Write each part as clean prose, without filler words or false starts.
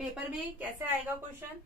Paper में कैसे आएगा क्वेश्चन,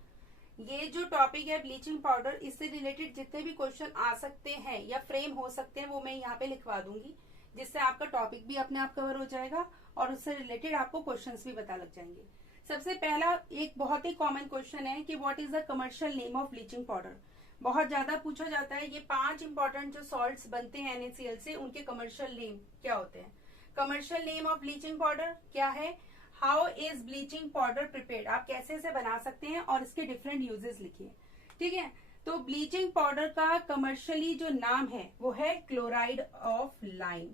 ये जो टॉपिक है ब्लीचिंग पाउडर, इससे रिलेटेड जितने भी क्वेश्चन आ सकते हैं या फ्रेम हो सकते हैं वो मैं यहाँ पे लिखवा दूंगी, जिससे आपका टॉपिक भी अपने आप कवर हो जाएगा और उससे रिलेटेड आपको क्वेश्चंस भी पता लग जाएंगे। सबसे पहला एक बहुत ही कॉमन क्वेश्चन है कि what is the commercial name of bleaching powder. बहुत ज्यादा पूछा जाता है। ये 5 इंपॉर्टेंट जो सॉल्ट्स बनते हैं NaCl से, उनके कमर्शियल नेम क्या होते हैं। Commercial name of bleaching powder क्या है, how is bleaching powder prepared, आप कैसे से बना सकते हैं और इसके डिफरेंट यूजेस लिखिए। ठीक है, तो ब्लीचिंग पाउडर का कमर्शियली जो नाम है वो है chloride of lime,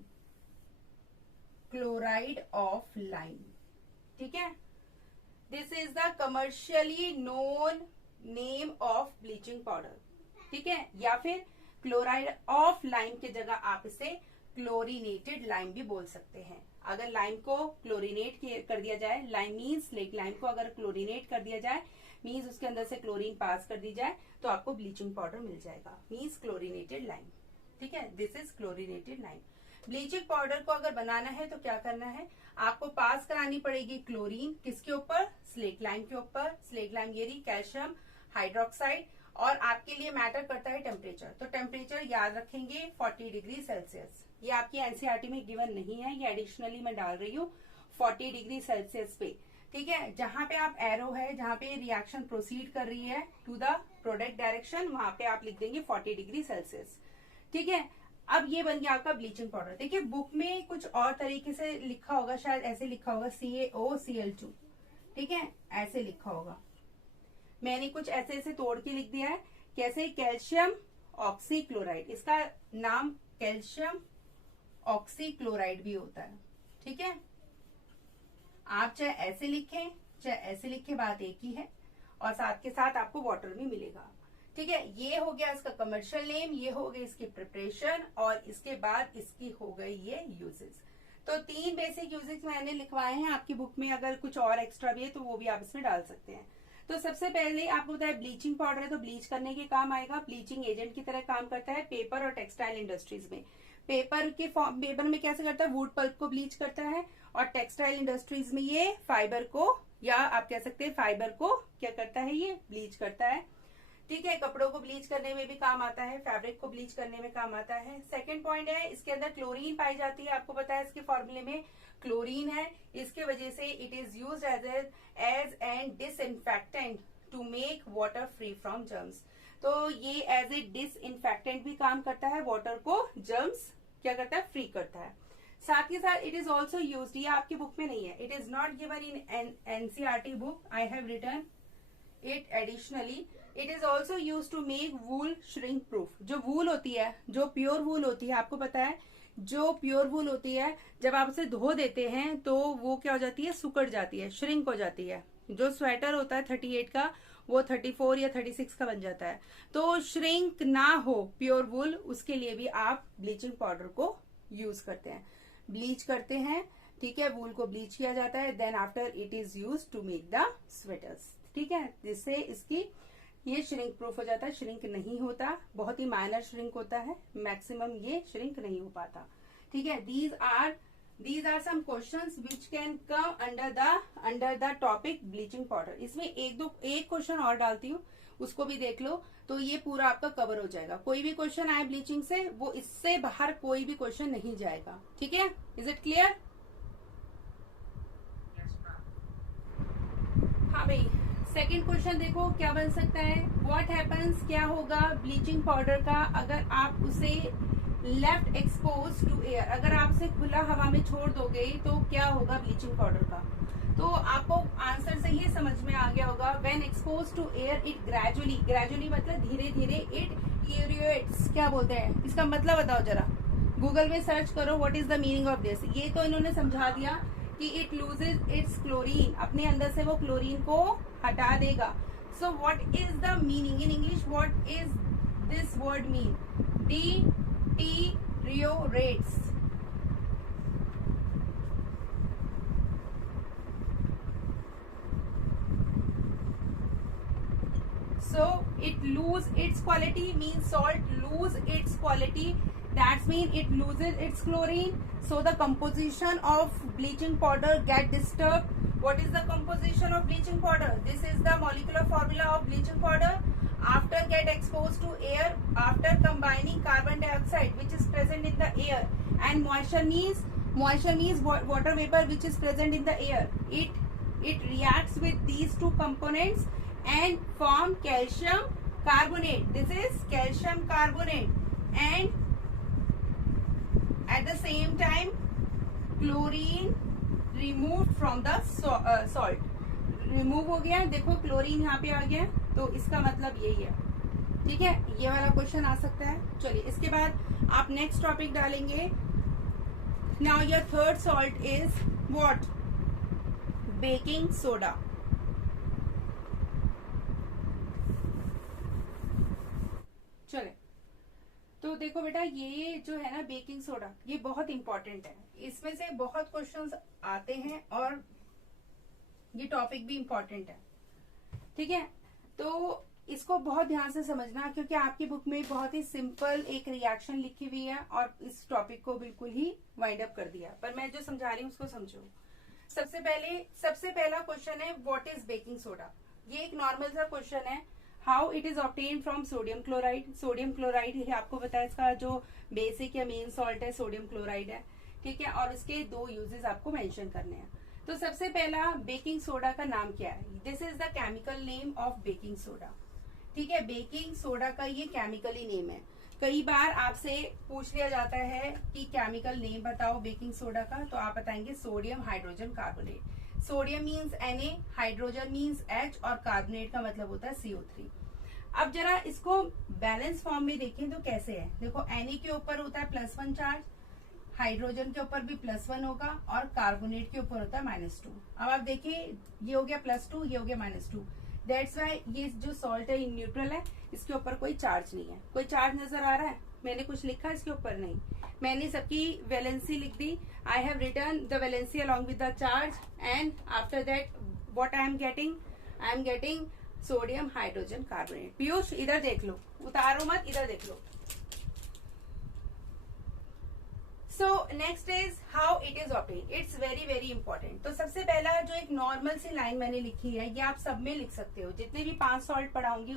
chloride of lime. ठीक है, this is the commercially known name of bleaching powder. ठीक है, या फिर क्लोराइड ऑफ लाइम की जगह आप इसे क्लोरीनेटेड लाइम भी बोल सकते हैं। अगर लाइम को क्लोरीनेट कर दिया जाए, लाइम मीन्स लाइम को अगर क्लोरीनेट कर दिया जाए मीन्स उसके अंदर से क्लोरीन पास कर दी जाए तो आपको ब्लीचिंग पाउडर मिल जाएगा, मीन्स क्लोरीनेटेड लाइम। ठीक है, this is chlorinated lime. Bleaching powder को अगर बनाना है तो क्या करना है, आपको पास करानी पड़ेगी क्लोरीन, किसके ऊपर, स्लेट लाइम के ऊपर। स्लेट लाइम ये रही, कैल्शियम हाइड्रोक्साइड, और आपके लिए मैटर करता है टेम्परेचर। तो टेम्परेचर याद रखेंगे 40 डिग्री सेल्सियस। ये आपकी एनसीईआरटी में गिवन नहीं है, ये एडिशनली मैं डाल रही हूँ 40 डिग्री सेल्सियस पे। ठीक है, जहां पे आप एरो है, जहां पे रिएक्शन प्रोसीड कर रही है टू द प्रोडक्ट डायरेक्शन, वहां पे आप लिख देंगे 40 डिग्री सेल्सियस। ठीक है, अब ये बन गया आपका ब्लीचिंग पाउडर। देखिए बुक में कुछ और तरीके से लिखा होगा, शायद ऐसे लिखा होगा CaOCl2। ठीक है, ऐसे लिखा होगा, मैंने कुछ ऐसे ऐसे तोड़ के लिख दिया है। कैसे, कैल्शियम ऑक्सीक्लोराइड, इसका नाम कैल्शियम ऑक्सीक्लोराइड भी होता है। ठीक है, आप चाहे ऐसे लिखें चाहे ऐसे लिखें, बात एक ही है, और साथ के साथ आपको वाटर भी मिलेगा। ठीक है, ये हो गया इसका कमर्शियल नेम, ये हो गई इसकी प्रिपरेशन, और इसके बाद इसकी हो गई ये यूजेस। तो 3 बेसिक यूजेस मैंने लिखवाए हैं आपकी बुक में, अगर कुछ और एक्स्ट्रा भी है तो वो भी आप इसमें डाल सकते हैं। तो सबसे पहले आपको बताया ब्लीचिंग पाउडर है तो ब्लीच करने के काम आएगा, ब्लीचिंग एजेंट की तरह काम करता है पेपर और टेक्सटाइल इंडस्ट्रीज में। पेपर में कैसे करता है, वुड पल्प को ब्लीच करता है, और टेक्सटाइल इंडस्ट्रीज में ये फाइबर को, या आप कह सकते हैं फाइबर को क्या करता है, ये ब्लीच करता है। ठीक है, कपड़ों को ब्लीच करने में भी काम आता है, फैब्रिक को ब्लीच करने में काम आता है। सेकंड पॉइंट है, इसके अंदर क्लोरीन पाई जाती है, आपको पता है इसके फॉर्मूले में क्लोरीन है, इसके वजह से it is used as an disinfectant to make water free from germs. तो ये एज ए डिसइंफेक्टेंट भी काम करता है, वाटर को जर्म्स क्या करता है, फ्री करता है। साथ के साथ इट इज ऑल्सो यूज्ड, ये आपकी बुक में नहीं है, it is not given in NCERT book, I have written it additionally. It is also use to make wool shrink proof. जो वूल होती है, जो प्योर वूल होती है, आपको पता है जो प्योर वूल होती है जब आप उसे धो देते हैं तो वो क्या हो जाती है, सुकड़ जाती है, श्रिंक हो जाती है। जो स्वेटर होता है 38 का वो 34 या 36 का बन जाता है। तो श्रिंक ना हो प्योर वूल, उसके लिए भी आप ब्लीचिंग पाउडर को यूज करते हैं, ब्लीच करते हैं। ठीक है, वूल को ब्लीच किया जाता है, then after it is use to make the sweaters. ठीक है, जिससे इसकी ये श्रिंक प्रूफ हो जाता है, श्रिंक नहीं होता, बहुत ही माइनर श्रिंक होता है, मैक्सिमम ये श्रिंक नहीं हो पाता। ठीक है, these are some questions which can come under the topic bleaching powder। इसमें एक क्वेश्चन और डालती हूँ, उसको भी देख लो, तो ये पूरा आपका कवर हो जाएगा। कोई भी क्वेश्चन आए ब्लीचिंग से, वो इससे बाहर कोई भी क्वेश्चन नहीं जाएगा। ठीक है, इज इट क्लियर? हाँ भाई, सेकेंड क्वेश्चन देखो क्या बन सकता है, व्हाट हैपन्स, क्या होगा ब्लीचिंग पाउडर का अगर आप उसे लेफ्ट एक्सपोज टू एयर, अगर आप उसे खुला हवा में छोड़ दोगे तो क्या होगा ब्लीचिंग पाउडर का। तो आपको आंसर से ये समझ में आ गया होगा, when expose to air it gradually मतलब धीरे धीरे इट इरिएट्स, क्या बोलते हैं इसका मतलब बताओ जरा, गूगल में सर्च करो what is the meaning of this. ये तो इन्होंने समझा दिया कि इट लूजेज इट्स क्लोरीन, अपने अंदर से वो क्लोरीन को हटा देगा। So what is the meaning in English, what is this word mean, deteriorates। So it lose its quality, means salt lose its quality, that means it loses its chlorine, so the composition of bleaching powder get disturbed, What is the composition of bleaching powder? This is the molecular formula of bleaching powder. After get exposed to air, after combining carbon dioxide which is present in the air, and moisture means water vapor which is present in the air, it reacts with these two components and form calcium carbonate. This is calcium carbonate, and at the same time chlorine removed from the salt. Remove हो गया, देखो chlorine यहाँ पे आ गया, तो इसका मतलब यही है। ठीक है, ये वाला क्वेश्चन आ सकता है। चलिए इसके बाद आप नेक्स्ट टॉपिक डालेंगे। Now your third salt is what? Baking soda. चले, तो देखो बेटा, ये जो है ना बेकिंग सोडा, ये बहुत इंपॉर्टेंट है। इसमें से बहुत क्वेश्चंस आते हैं और ये टॉपिक भी इंपॉर्टेंट है। ठीक है, तो इसको बहुत ध्यान से समझना, क्योंकि आपकी बुक में बहुत ही सिंपल एक रिएक्शन लिखी हुई है और इस टॉपिक को बिल्कुल ही वाइंड अप कर दिया। पर मैं जो समझा रही हूँ उसको समझो। सबसे पहला क्वेश्चन है व्हाट इज बेकिंग सोडा। ये एक नॉर्मल सा क्वेश्चन है। How it is obtain from sodium chloride. Sodium chloride है, आपको पता है, इसका जो बेसिक या मेन सॉल्ट है सोडियम क्लोराइड है। ठीक है, और इसके दो यूजेस आपको मेंशन करने हैं। तो सबसे पहला, बेकिंग सोडा का नाम क्या है? This is the chemical name of baking soda. ठीक है, बेकिंग सोडा का ये केमिकली नेम है। कई बार आपसे पूछ लिया जाता है कि केमिकल नेम बताओ बेकिंग सोडा का, तो आप बताएंगे sodium hydrogen carbonate. Sodium means Na, hydrogen means H और कार्बोनेट का मतलब होता है CO3। अब जरा इसको बैलेंस फॉर्म में देखें तो कैसे है। देखो, Na के ऊपर होता है +1 चार्ज, हाइड्रोजन के ऊपर भी +1 होगा और कार्बोनेट के ऊपर होता है -2। अब आप देखिए, ये हो गया +2, ये हो गया -2। दैट्स वाई ये जो सॉल्ट है न्यूट्रल है, इसके ऊपर कोई चार्ज नहीं है। कोई चार्ज नजर आ रहा है? मैंने कुछ लिखा इसके ऊपर? नहीं, मैंने सबकी वैलेंसी लिख दी। I have written the valency along with the charge, and after that what I am getting sodium hydrogen carbonate. Piyush इधर देख लो, उतारो मत, इधर देख लो। So next is how it is obtain. It's very very important. तो सबसे पहला जो एक नॉर्मल सी लाइन मैंने लिखी है, ये आप सब में लिख सकते हो। जितने भी 5 सॉल्ट पढ़ाऊंगी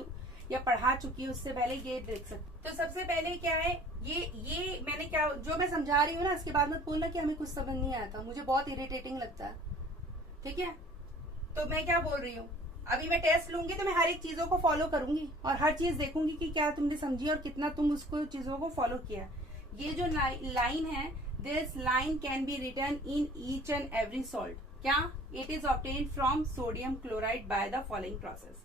या पढ़ा चुकी हूँ उससे पहले ये देख सकते। तो सबसे पहले क्या है, ये मैंने क्या जो मैं समझा रही हूँ ना, इसके बाद मत बोलना कि हमें कुछ समझ नहीं आया था, मुझे बहुत इरिटेटिंग लगता है। ठीक है, तो मैं क्या बोल रही हूँ, अभी मैं टेस्ट लूंगी तो मैं हर एक चीजों को फॉलो करूंगी और हर चीज देखूंगी कि क्या तुमने समझी और कितना तुम उसको चीजों को फॉलो किया। ये जो लाइन है, this line can be written in each and every salt. क्या? It is obtained from sodium chloride by the following process.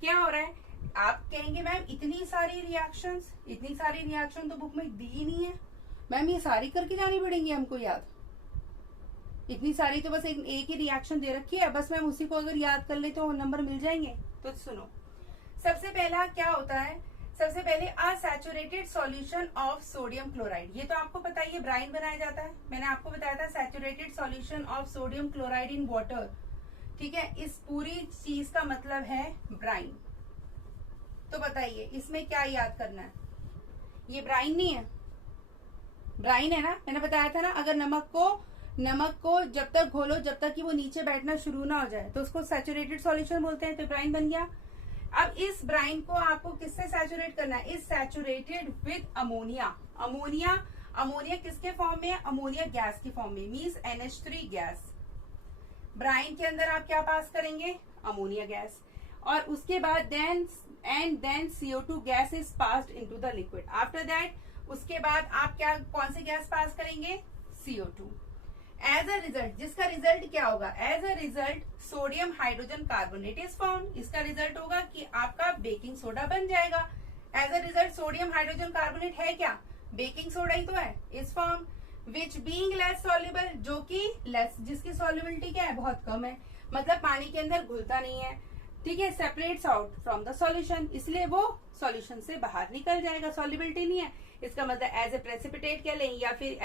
क्या हो रहा है? आप कहेंगे मैम इतनी सारी रिएक्शन तो बुक में दी ही नहीं है। मैम ये सारी करके जानी पड़ेंगी हमको याद? इतनी सारी तो बस एक ही रिएक्शन दे रखी है, बस मैम उसी को अगर याद कर ले तो नंबर मिल जाएंगे। तो सुनो, सबसे पहला क्या होता है, सबसे पहले unsaturated solution of sodium chloride. ये तो आपको पता है, ये ब्राइन बनाया जाता है। मैंने आपको बताया था saturated solution of sodium chloride in water. ठीक है, इस पूरी चीज का मतलब है ब्राइन। तो बताइए इसमें क्या याद करना है? ये ब्राइन नहीं है, ब्राइन है ना। मैंने बताया था ना, अगर नमक को जब तक घोलो जब तक कि वो नीचे बैठना शुरू ना हो जाए तो उसको सैचुरेटेड सॉल्यूशन बोलते हैं। तो ब्राइन बन गया। अब इस ब्राइन को आपको किससे सैचुरेट करना है? Is saturated with ammonia. Ammonia किसके फॉर्म में है? अमोनिया गैस की फॉर्म में, मीन्स NH3 गैस। ब्राइन के अंदर आप क्या पास करेंगे? Ammonia gas. और उसके बाद then CO2 gas is passed into the liquid. After that उसके बाद आप कौन सी गैस पास करेंगे? CO2। एज अ रिजल्ट, जिसका रिजल्ट क्या होगा? As a result sodium hydrogen carbonate is form. इसका रिजल्ट होगा कि आपका बेकिंग सोडा बन जाएगा। As a result sodium hydrogen carbonate है क्या? बेकिंग सोडा ही तो है। Is form which being less soluble, जो कि लेस, जिसकी सॉल्युबिलिटी क्या है? बहुत कम है, मतलब पानी के अंदर घुलता नहीं है। ठीक है, separates out from the solution, इसलिए वो सॉल्यूशन से बाहर निकल जाएगा। सॉल्युबिलिटी नहीं है, इसका मतलब एज ए प्रेसिपिटेट कह लें या फिर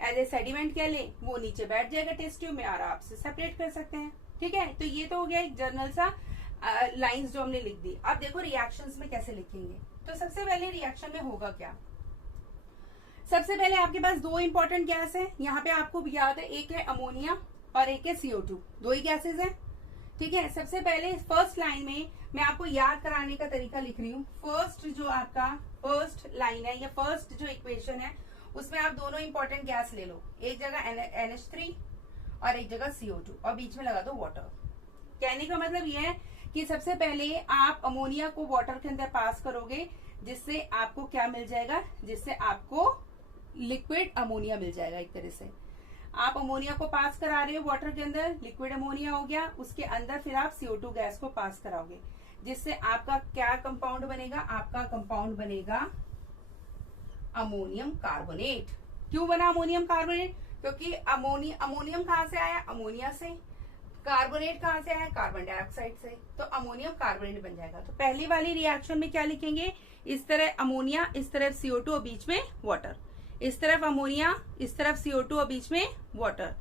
एज ए सेडिमेंट कह लें, वो नीचे बैठ जाएगा टेस्ट ट्यूब में और आप से सेपरेट कर सकते हैं। ठीक है, तो ये तो हो गया एक जर्नल सा लाइंस जो हमने लिख दी। अब देखो रिएक्शंस में कैसे लिखेंगे। तो सबसे पहले रिएक्शन में होगा क्या? सबसे पहले आपके पास 2 इंपॉर्टेंट गैस है, यहाँ पे आपको याद है, एक है अमोनिया और एक है CO2, दो ही गैसेज हैं। ठीक है, सबसे पहले फर्स्ट लाइन में मैं आपको याद कराने का तरीका लिख रही हूँ। फर्स्ट जो आपका फर्स्ट लाइन है या फर्स्ट जो इक्वेशन है उसमें आप दोनों इंपॉर्टेंट गैस ले लो, एक जगह NH3 और एक जगह CO2 और बीच में लगा दो वाटर। कहने का मतलब ये है कि सबसे पहले आप अमोनिया को वाटर के अंदर पास करोगे, जिससे आपको क्या मिल जाएगा, जिससे आपको लिक्विड अमोनिया मिल जाएगा। एक तरह से आप अमोनिया को पास करा रहे हो वाटर के अंदर, लिक्विड अमोनिया हो गया, उसके अंदर फिर आप CO2 गैस को पास कराओगे, जिससे आपका क्या कंपाउंड बनेगा, आपका कंपाउंड बनेगा अमोनियम कार्बोनेट। क्यों बना अमोनियम कार्बोनेट? क्योंकि अमोनियम कहाँ से आया, अमोनिया से। कार्बोनेट कहाँ से आया, कार्बन डाइऑक्साइड से, तो अमोनियम कार्बोनेट बन जाएगा। तो पहली वाली रिएक्शन में क्या लिखेंगे, इस तरह अमोनिया, इस तरफ CO2 और बीच में वाटर, इस तरफ अमोनिया, इस तरफ CO2 और बीच में वाटर।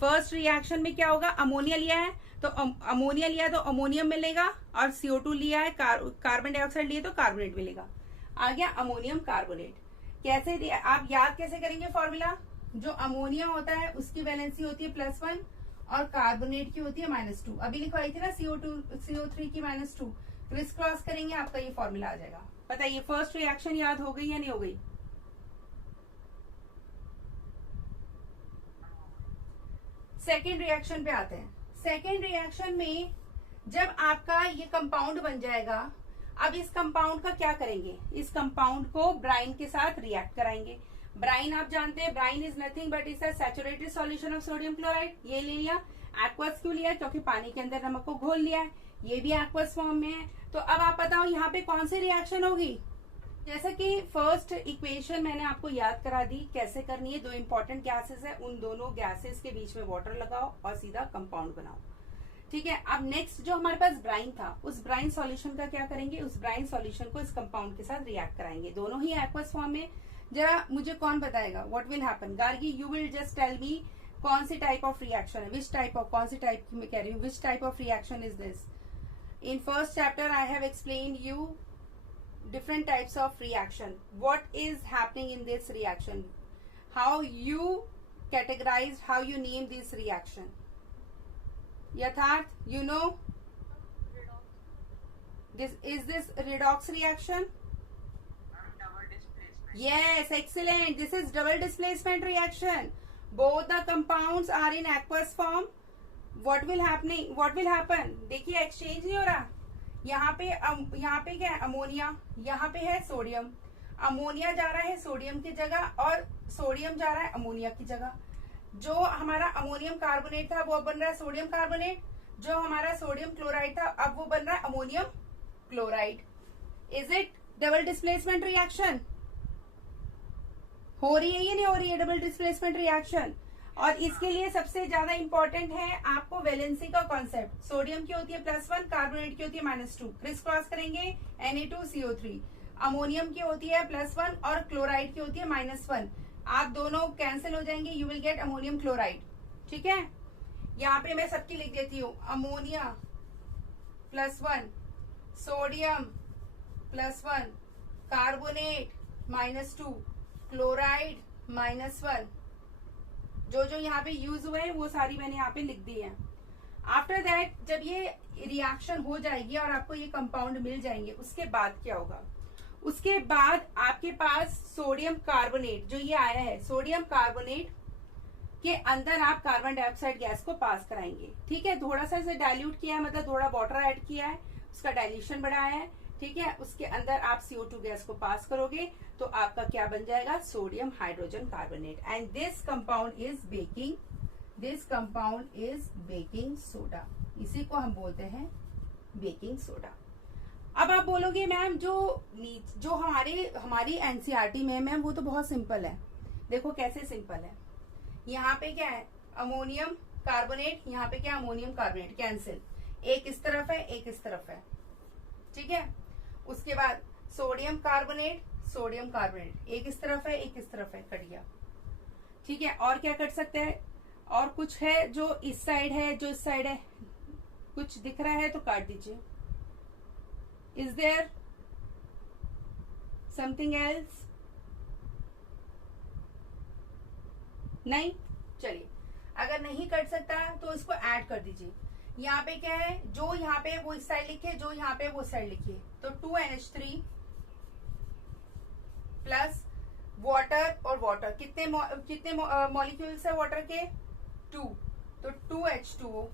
फर्स्ट रिएक्शन में क्या होगा, अमोनिया लिया है तो अमोनिया लिया तो अमोनियम मिलेगा, और CO2 लिया है, कार्बन डाइऑक्साइड लिए तो कार्बोनेट मिलेगा। आ गया अमोनियम कार्बोनेट। कैसे आप याद कैसे करेंगे फॉर्मूला, जो अमोनिया होता है उसकी वैलेंसी होती है +1 और कार्बोनेट की होती है -2। अभी लिखवाई थी ना CO3 की -2, क्रिस क्रॉस करेंगे आपका ये फॉर्मूला आ जाएगा। बताइए फर्स्ट रिएक्शन याद हो गई या नहीं हो गई? सेकेंड रिएक्शन पे आते हैं। सेकेंड रिएक्शन में जब आपका ये कंपाउंड बन जाएगा, अब इस कंपाउंड का क्या करेंगे, इस कंपाउंड को ब्राइन के साथ रिएक्ट कराएंगे। ब्राइन आप जानते हैं, brine is nothing but is a saturated solution of sodium chloride. ये ले लिया। एक्वस क्यों लिया, क्योंकि पानी के अंदर नमक को घोल लिया है, ये भी एक्वस फॉर्म में है। तो अब आप बताओ यहाँ पे कौन सी रिएक्शन होगी। जैसा कि फर्स्ट इक्वेशन मैंने आपको याद करा दी कैसे करनी है, दो इंपॉर्टेंट गैसेस है, उन दोनों गैसेस के बीच में वाटर लगाओ और सीधा कंपाउंड बनाओ। ठीक है, अब नेक्स्ट जो हमारे पास ब्राइन था, उस ब्राइन सॉल्यूशन का क्या करेंगे, उस ब्राइन सॉल्यूशन को इस कंपाउंड के साथ रिएक्ट कराएंगे, दोनों ही एक्वस फॉर्म में। जरा मुझे कौन बताएगा what will happen? Gargi, you will just tell me कौन सी टाइप ऑफ रिएक्शन है, विच टाइप ऑफ, कौन सी टाइप की मैं कह रही हूँ, which type of reaction is this? In first chapter I have explain you different types of reaction. What is happening in this reaction? How you categorized, how you name this reaction? Yatharth, you know? This redox reaction? Double displacement. Yes, excellent. This is double displacement reaction. Both the compounds are in aqueous form. What will happen? देखिए exchange नहीं हो रहा। यहाँ पे क्या है, ammonia, यहाँ पे है सोडियम, अमोनिया जा रहा है सोडियम की जगह और सोडियम जा रहा है अमोनिया की जगह। जो हमारा अमोनियम कार्बोनेट था वो बन रहा है सोडियम कार्बोनेट, जो हमारा सोडियम क्लोराइड था अब वो बन रहा है ammonium chloride. Is it double displacement reaction? हो रही है या नहीं हो रही है डबल डिस्प्लेसमेंट रिएक्शन? और इसके लिए सबसे ज्यादा इंपॉर्टेंट है आपको वैलेंसी का कॉन्सेप्ट। सोडियम की होती है +1, कार्बोनेट की होती है -2, क्रिस क्रॉस करेंगे Na2CO3। अमोनियम की होती है +1 और क्लोराइड की होती है -1। आप दोनों कैंसिल हो जाएंगे, you will get ammonium chloride. ठीक है, यहाँ पे मैं सबकी लिख देती हूँ, अमोनिया +1, सोडियम +1, कार्बोनेट -2, क्लोराइड -1। जो जो यहाँ पे यूज हुए हैं वो सारी मैंने यहाँ पे लिख दी है। आफ्टर दैट जब ये रिएक्शन हो जाएगी और आपको ये कंपाउंड मिल जाएंगे, उसके बाद क्या होगा, उसके बाद आपके पास सोडियम कार्बोनेट जो ये आया है, सोडियम कार्बोनेट के अंदर आप कार्बन डाइऑक्साइड गैस को पास कराएंगे। ठीक है, थोड़ा सा इसे डाइल्यूट किया है, मतलब थोड़ा वाटर ऐड किया है, उसका डाइल्यूशन बढ़ाया है। ठीक है, उसके अंदर आप CO2 गैस को पास करोगे तो आपका क्या बन जाएगा, sodium hydrogen carbonate. And this compound is baking soda. इसी को हम बोलते हैं बेकिंग सोडा। अब आप बोलोगे मैम जो हमारी एनसीईआरटी में मैम वो तो बहुत सिंपल है। देखो कैसे सिंपल है, यहाँ पे क्या है अमोनियम कार्बोनेट, यहाँ पे क्या अमोनियम कार्बोनेट, कैंसिल, एक इस तरफ है एक इस तरफ है। ठीक है, उसके बाद सोडियम कार्बोनेट, एक इस तरफ है एक इस तरफ है, कट गया। ठीक है, और क्या कट सकते हैं, और कुछ है जो इस साइड है जो इस साइड है, कुछ दिख रहा है तो काट दीजिए। Is there something else? नहीं, चलिए अगर नहीं कर सकता तो इसको ऐड कर दीजिए। यहाँ पे क्या है, जो यहाँ पे वो इस साइड लिखिए, जो यहाँ पे वो साइड लिखिए। तो 2NH3 प्लस वाटर और वाटर, कितने मॉलिक्यूल्स है वाटर के? 2, तो 2H2O।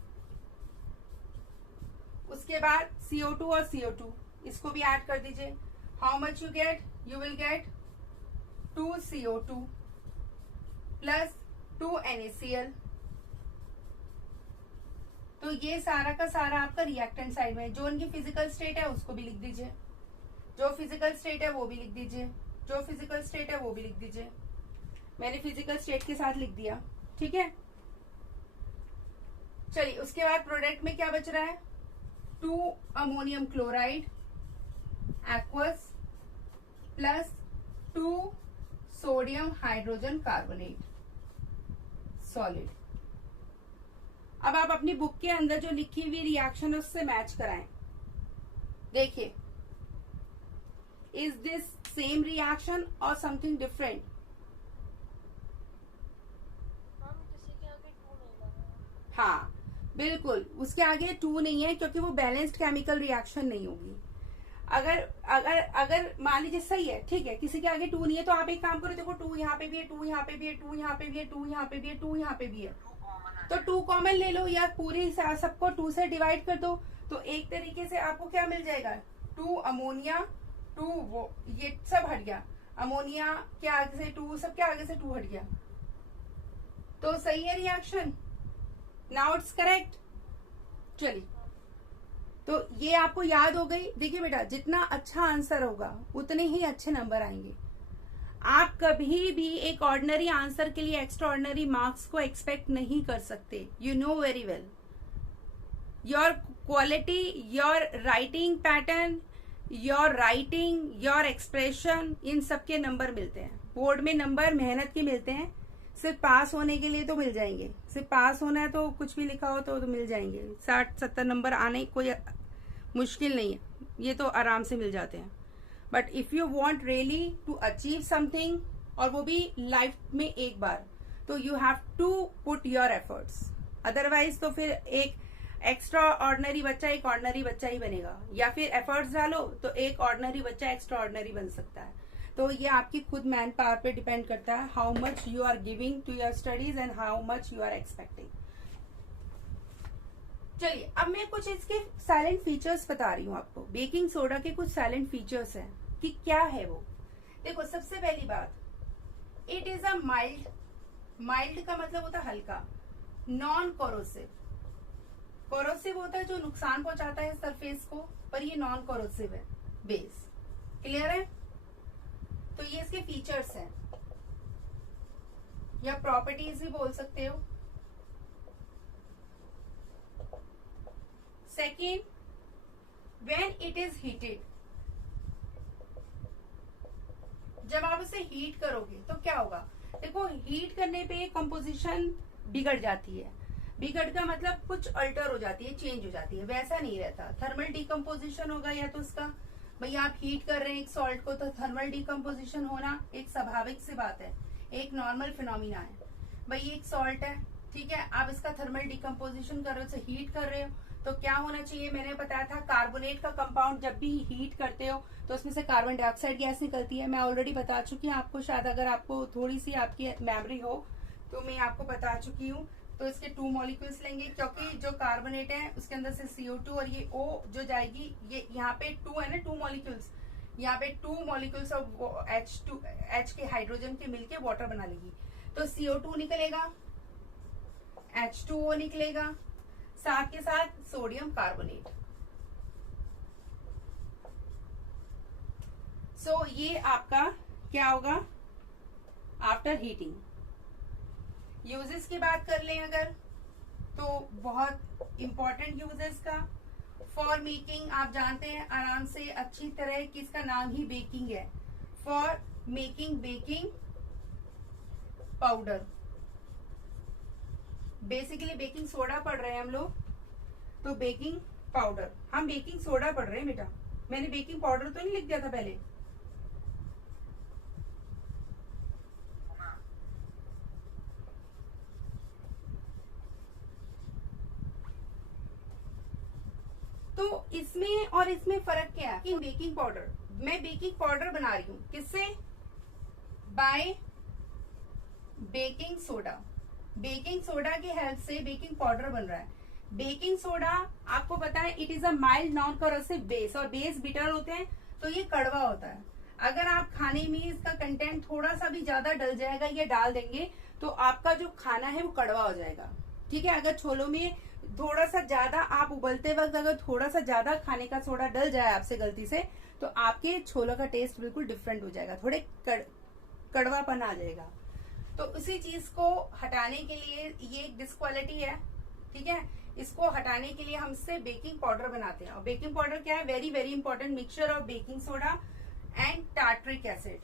उसके बाद CO2 और CO2, इसको भी ऐड कर दीजिए। How much you get? You will get 2CO2 plus 2NaCl। तो ये सारा का सारा आपका रिएक्टेंट साइड में, जो उनकी फिजिकल स्टेट है उसको भी लिख दीजिए, जो फिजिकल स्टेट है वो भी लिख दीजिए, जो फिजिकल स्टेट है वो भी लिख दीजिए। मैंने फिजिकल स्टेट के साथ लिख दिया, ठीक है। चलिए उसके बाद प्रोडक्ट में क्या बच रहा है? 2 ammonium chloride aqueous plus 2 sodium hydrogen carbonate solid. अब आप अपनी बुक के अंदर जो लिखी हुई रिएक्शन है उससे मैच कराएं। देखिए, इज दिस सेम रिएक्शन और समथिंग डिफरेंट? हाँ बिल्कुल, उसके आगे 2 नहीं है क्योंकि वो बैलेंस्ड केमिकल रिएक्शन नहीं होगी। अगर अगर अगर मान लीजिए सही है, ठीक है, किसी के आगे 2 नहीं है तो आप एक काम करो, देखो 2 यहाँ पे भी है, 2 यहाँ पे भी है, 2 यहाँ पे भी है, 2 यहाँ पे भी है, 2 यहाँ पे भी है, तो 2 कॉमन ले लो या पूरी सबको 2 से डिवाइड कर दो। तो एक तरीके से आपको क्या मिल जाएगा? 2 अमोनिया, 2 वो, ये सब हट गया, अमोनिया के आगे से 2, सबके आगे से 2 हट गया, तो सही है रिएक्शन। Now it's correct. चलिए, तो ये आपको याद हो गई। देखिए बेटा, जितना अच्छा आंसर होगा उतने ही अच्छे नंबर आएंगे। आप कभी भी एक ऑर्डिनरी आंसर के लिए एक्स्ट्रा ऑर्डिनरी मार्क्स को एक्सपेक्ट नहीं कर सकते। You know very well. Your quality, your writing pattern, your writing, your expression, इन सबके नंबर मिलते हैं। बोर्ड में नंबर मेहनत के मिलते हैं, सिर्फ पास होने के लिए तो मिल जाएंगे। सिर्फ पास होना है तो कुछ भी लिखा हो तो मिल जाएंगे। 60-70 नंबर आने कोई मुश्किल नहीं है, ये तो आराम से मिल जाते हैं। But if you want really to achieve something, और वो भी लाइफ में एक बार, तो you have to put your efforts. Otherwise तो फिर एक एक्स्ट्रा ऑर्डिनरी बच्चा एक ऑर्डिनरी बच्चा ही बनेगा, या फिर एफर्ट्स डालो तो एक ऑर्डिनरी बच्चा एक्स्ट्रा ऑर्डिनरी बन सकता है। तो ये आपकी खुद मैन पावर पे डिपेंड करता है, how much you are giving to your studies and how much you are expecting. चलिए, अब मैं कुछ इसके साइलेंट फीचर्स बता रही हूँ आपको। बेकिंग सोडा के कुछ साइलेंट फीचर्स हैं कि क्या है वो। देखो, सबसे पहली बात, it is a mild. Mild का मतलब होता है हल्का। Non corrosive. कोरोसिव होता है जो नुकसान पहुंचाता है सरफेस को, पर ये नॉन कोरोसिव है बेस। क्लियर है? तो ये इसके फीचर्स हैं, या प्रॉपर्टीज भी बोल सकते हो। Second, when it is heated, जब आप उसे हीट करोगे तो क्या होगा? देखो, हीट करने पे कंपोजिशन बिगड़ जाती है। बिगड़ का मतलब कुछ अल्टर हो जाती है, चेंज हो जाती है, वैसा नहीं रहता। थर्मल डिकम्पोजिशन होगा, या तो उसका भैया आप हीट कर रहे हैं एक सॉल्ट को, तो थर्मल डिकम्पोजिशन होना एक स्वाभाविक सी बात है, एक नॉर्मल फिनोमिना है। भाई एक सॉल्ट है, ठीक है, आप इसका थर्मल डिकम्पोजिशन कर रहे हो, हीट कर रहे हो, तो क्या होना चाहिए? मैंने बताया था, कार्बोनेट का कंपाउंड जब भी हीट करते हो तो उसमें से कार्बन डाइऑक्साइड गैस निकलती है। मैं ऑलरेडी बता चुकी हूँ आपको, शायद अगर आपको थोड़ी सी आपकी मेमोरी हो तो मैं आपको बता चुकी हूँ। तो इसके 2 मॉलिक्यूल्स लेंगे, क्योंकि जो कार्बोनेट है उसके अंदर से CO2 और ये O जो जाएगी, ये यहाँ पे 2 है ना, 2 मॉलिक्यूल्स, यहाँ पे 2 मॉलिक्यूल्स ऑफ H के हाइड्रोजन के मिलके वाटर बना लेगी। तो CO2 निकलेगा, H2O निकलेगा, साथ के साथ सोडियम कार्बोनेट। सो ये आपका क्या होगा आफ्टर हीटिंग। यूजेस की बात कर लें अगर, तो बहुत इंपॉर्टेंट यूजेस का, फॉर मेकिंग, आप जानते हैं आराम से अच्छी तरह कि इसका नाम ही बेकिंग है। For making baking powder, basically baking soda पढ़ रहे हैं हम लोग, तो बेकिंग पाउडर, हम बेकिंग सोडा पढ़ रहे हैं बेटा। मैंने बेकिंग पाउडर तो नहीं लिख दिया था पहले? तो इसमें और इसमें फर्क क्या है कि बेकिंग पाउडर, मैं बेकिंग पाउडर बना रही हूं किससे? By baking soda. Baking soda की हेल्प से बेकिंग पाउडर बन रहा है। बेकिंग सोडा आपको पता है it is a mild non corrosive base, और बेस बिटर होते हैं तो ये कड़वा होता है। अगर आप खाने में इसका कंटेंट थोड़ा सा भी ज्यादा डल जाएगा या डाल देंगे तो आपका जो खाना है वो कड़वा हो जाएगा। ठीक है, अगर छोलों में थोड़ा सा ज्यादा आप उबलते वक्त अगर थोड़ा सा ज्यादा खाने का सोडा डल जाए आपसे गलती से, तो आपके छोलों का टेस्ट बिल्कुल डिफरेंट हो जाएगा, थोड़े कड़वापन आ जाएगा। तो उसी चीज को हटाने के लिए ये एक डिस्क्वालिटी है। ठीक है, इसको हटाने के लिए हम इससे बेकिंग पाउडर बनाते हैं। और बेकिंग पाउडर क्या है? Very very important mixture of baking soda and tartaric acid.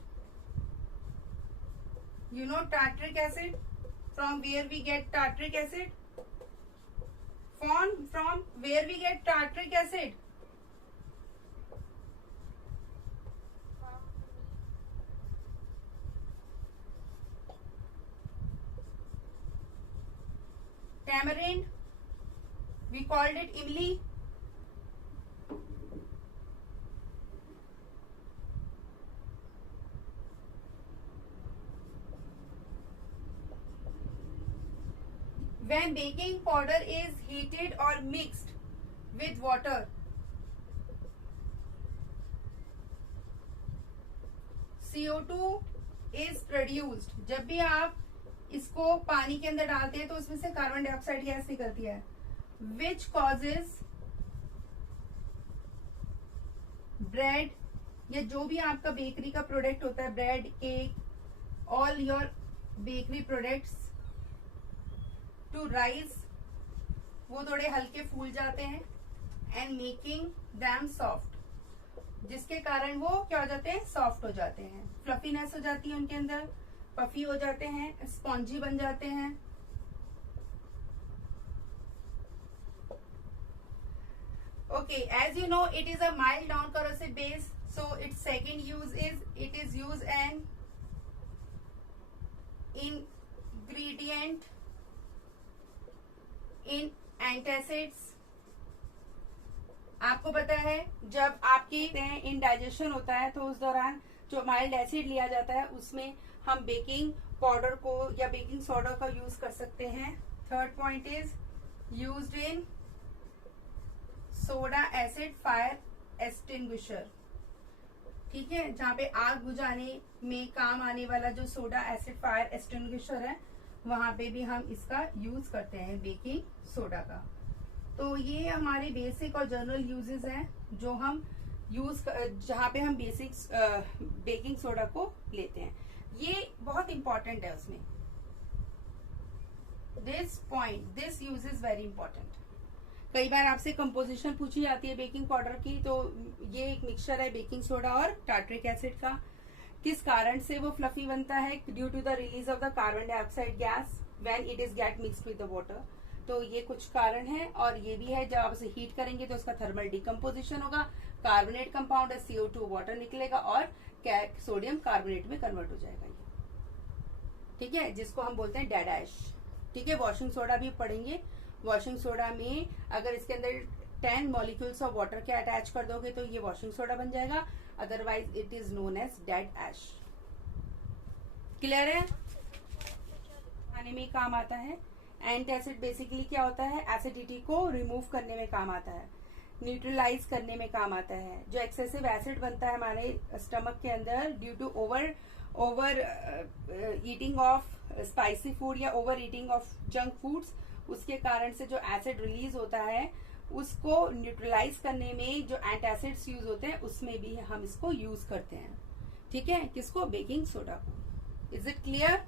You know tartaric acid? From where we get tartaric acid? From where we get tartaric acid? Tamarind. We called it imli. When baking powder is heated or mixed with water, CO2 is produced. जब भी आप इसको पानी के अंदर डालते हैं तो उसमें से कार्बन डाइऑक्साइड गैस निकलती है, which causes ब्रेड या जो भी आपका बेकरी का प्रोडक्ट होता है, bread, cake, all your bakery products to rise, वो थोड़े हल्के फूल जाते हैं एंड मेकिंग दैम सॉफ्ट, जिसके कारण वो क्या हो जाते हैं? सॉफ्ट हो जाते हैं, फ्लफीनेस हो जाती है उनके अंदर, पफी हो जाते हैं, स्पॉन्जी बन जाते हैं। Okay, as you know, it is a mild non-corrosive base. So its second use is it is used an ingredient in antacids. आपको पता है जब आपकी इनडाइजेशन होता है तो उस दौरान जो माइल्ड एसिड लिया जाता है उसमें हम बेकिंग पाउडर को या बेकिंग सोडा का यूज कर सकते हैं। Third point is used in soda acid fire extinguisher. ठीक है, जहाँ पे आग बुझाने में काम आने वाला जो सोडा एसिड फायर एक्सटिंग्विशर है वहां पे भी हम इसका यूज करते हैं बेकिंग सोडा का। तो ये हमारे बेसिक और जनरल यूजेस हैं जो हम यूज जहाँ पे हम बेसिक बेकिंग सोडा को लेते हैं। ये बहुत इंपॉर्टेंट है उसमें, this use is very important. कई बार आपसे कंपोजिशन पूछी जाती है बेकिंग पाउडर की, तो ये एक मिक्सचर है बेकिंग सोडा और टार्टरिक एसिड का। किस कारण से वो फ्लफी बनता है? Due to the release of the carbon dioxide gas when it is get mixed with the water. तो ये कुछ कारण है, और ये भी है जब आप उसे हीट करेंगे तो उसका थर्मल डिकम्पोजिशन होगा, कार्बोनेट कंपाउंड है CO2 वाटर निकलेगा और सोडियम कार्बोनेट में कन्वर्ट हो जाएगा ये। ठीक है, जिसको हम बोलते हैं डेड ऐश। ठीक है, वॉशिंग सोडा भी पढ़ेंगे। वॉशिंग सोडा में अगर इसके अंदर 10 मॉलिक्यूल्स ऑफ वाटर के अटैच कर दोगे तो ये वॉशिंग सोडा बन जाएगा, otherwise it is known as dead ash. Clear है? खाने में काम आता है। एंटासिड बेसिकली क्या होता है? एसिडिटी को रिमूव करने में काम आता है, न्यूट्रलाइज करने में काम आता है। जो एक्सेसिव एसिड बनता है हमारे स्टमक के अंदर due to over eating of spicy food या over eating of junk foods, उसके कारण से जो एसिड रिलीज होता है उसको न्यूट्रलाइज करने में जो एंटासिड्स यूज होते हैं उसमें भी हम इसको यूज करते हैं। ठीक है, किसको? बेकिंग सोडा को। Is it clear?